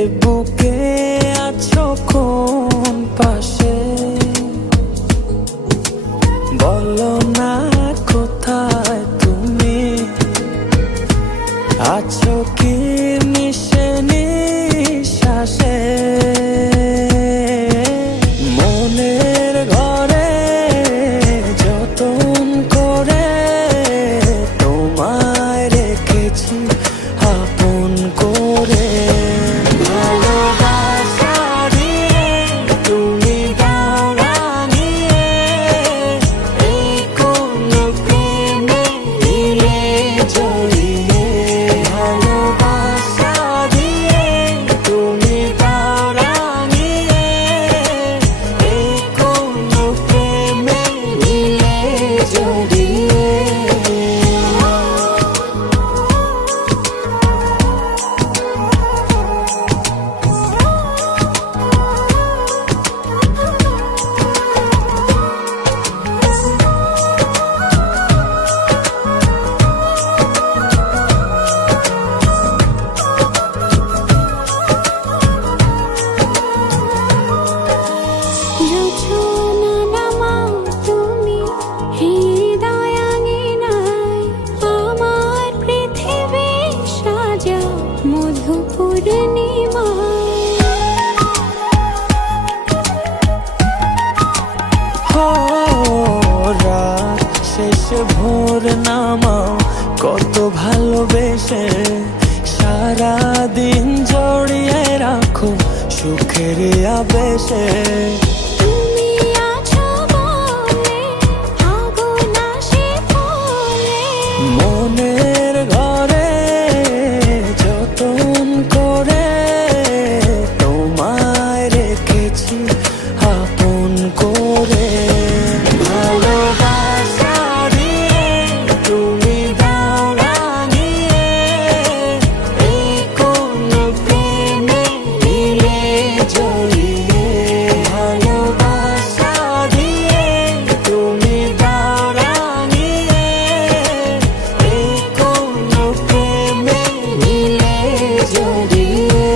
এ বুকে আছো কোন পাশে, বলো না কোথায় তুমি আছো কি মিশে নিঃশ্বাসে। মনের ঘরে যতন করে তোমায় রেখেছি আপন করে। ভালোবাসা দিয়ে তুমি দাও রাঙিয়ে, এই কোন প্রেমে দিলে জড়িয়ে। ভালোবাসা দিয়ে তুমি দাও রাঙিয়ে, এই কোন প্রেমে দিলে জড়িয়ে। রাত শেষে ভোর নামাও কত ভালোবেসে, সারাদিন জড়িয়ে রাখো সুখের আবেশে। মনের ঘরে যতন করে তোমায় রেখেছি আপন করে। ভালোবাসা দিয়ে তুমি দাও রাঙিয়ে, এই কোন প্রেমে দিলে জড়িয়ে। ভালোবাসা দিয়ে তুমি দাও রাঙিয়ে, এই কোন প্রেমে দিলে জড়িয়ে।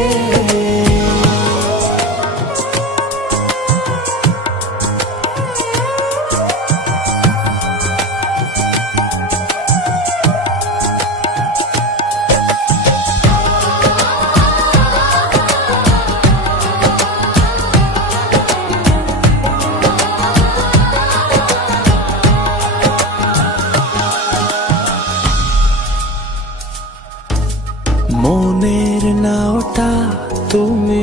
মনের নাওটা তুমি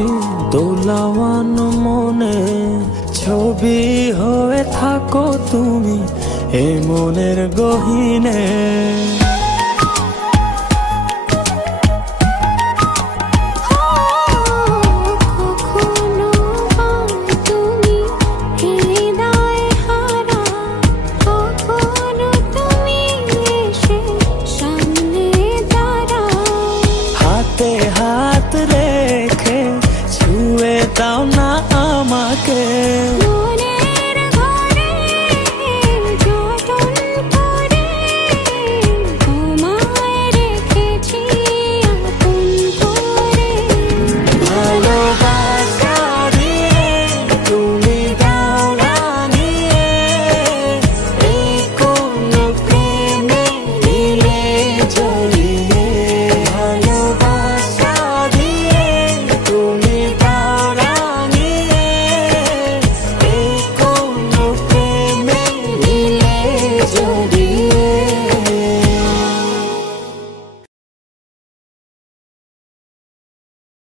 দোলাওয়ান মনে, ছবি হয়ে থাকো তুমি এ মনের গহীনে।